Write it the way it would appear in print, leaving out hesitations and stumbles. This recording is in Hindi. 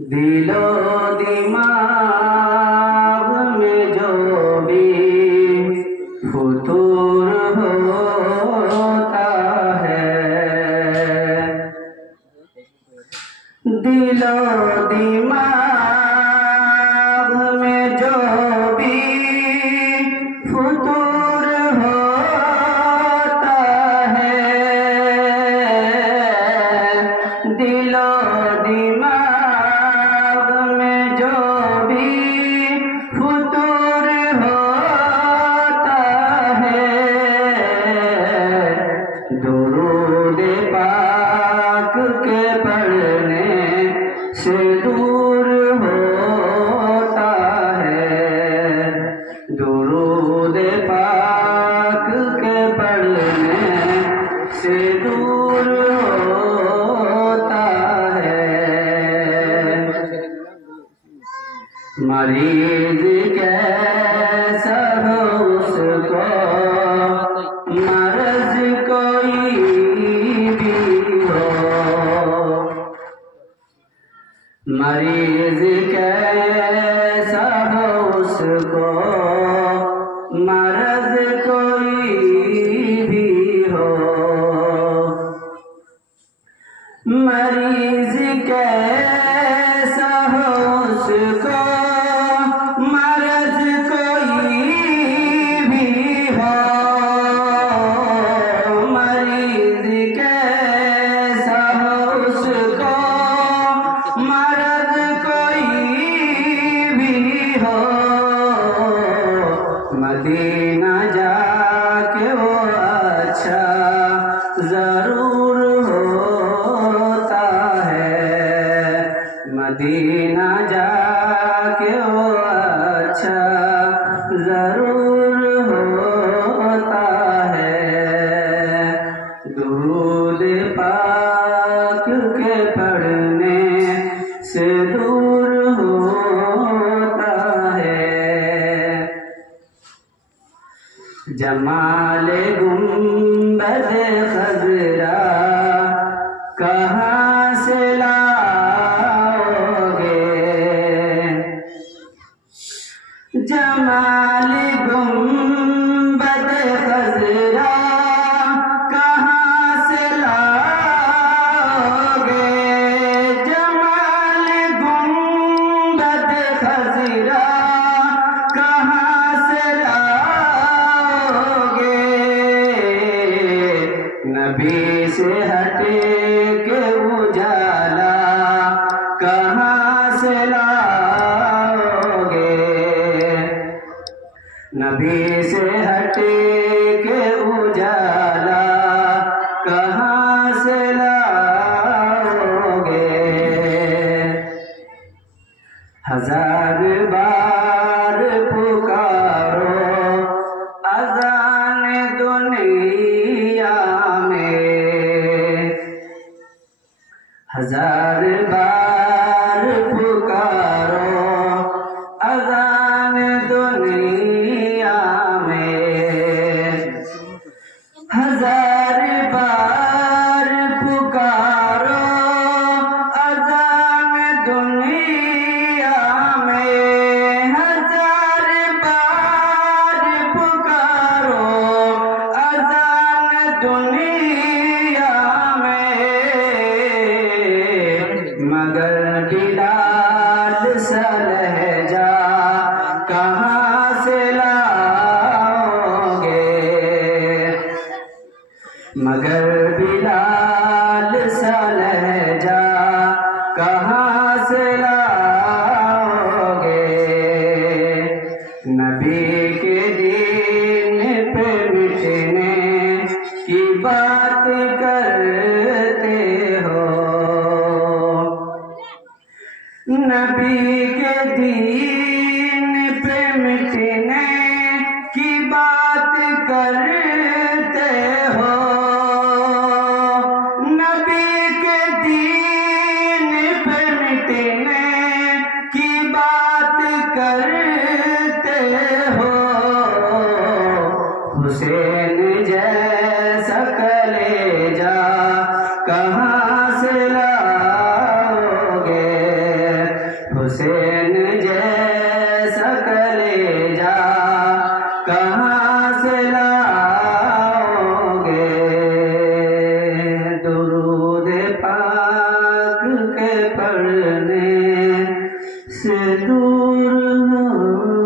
दिलो दिमाग में जो भी फुतूर होता है, दिलो दिमाग में जो भी फुतूर होता है, दिलो दिमाग में जो भी फुतूर होता है, दुरूद पाक के पढ़ने से दूर होता है, दुरूद पाक के पढ़ने से दूर होता है। मरीज कैसा हो उसको मर्ज कोई भी हो, मरीज कैसा हो उसको मर्ज कोई भी हो, मरीज कैसा हो उसको मर्ज कोई भी हो, मरीज कैसा हो उसको मर्ज कोई भी हो, मदीना जाके वो अच्छा जरूर होता है, मदीना जाके वो अच्छा जरूर होता है, दुरूद पाक के पढ़ने से दूर होता है। जमाल गुंबद खजरा कहाँ से लाओगे, जमाल गुंबद खजरा कहाँ से लाओगे, जमाल गुंबद खजरा कहाँ से लाओगे, नबी से हटे के उजाला कहाँ से लाओगे, नबी से हटे के उजाला कहाँ से लाओगे, हजार बार पुकारो अज़ान दुनिया में, हजार बार पुकारो अज़ान दुनिया में, हजार बार पुकारो अज़ान दुनिया में, हजार बार पुकारो अज़ान दुनिया में, मगर बिलाल सा लहजा कहाँ से लाओगे, मगर बिलाल सा लहजा कहाँ से लाओगे, नबी के दीन पे मिटने की बात करते हो, नबी के दीन पे मिटने की बात करते हो, नबी के दीन पे मिटने की बात करते हो, हुसैन जैसा कलेजा कहाँ से लाओगे, हुसैन जैसा कलेजा कहाँ से लाओगे। दुरूद पाक के पढ़ने से दूर हो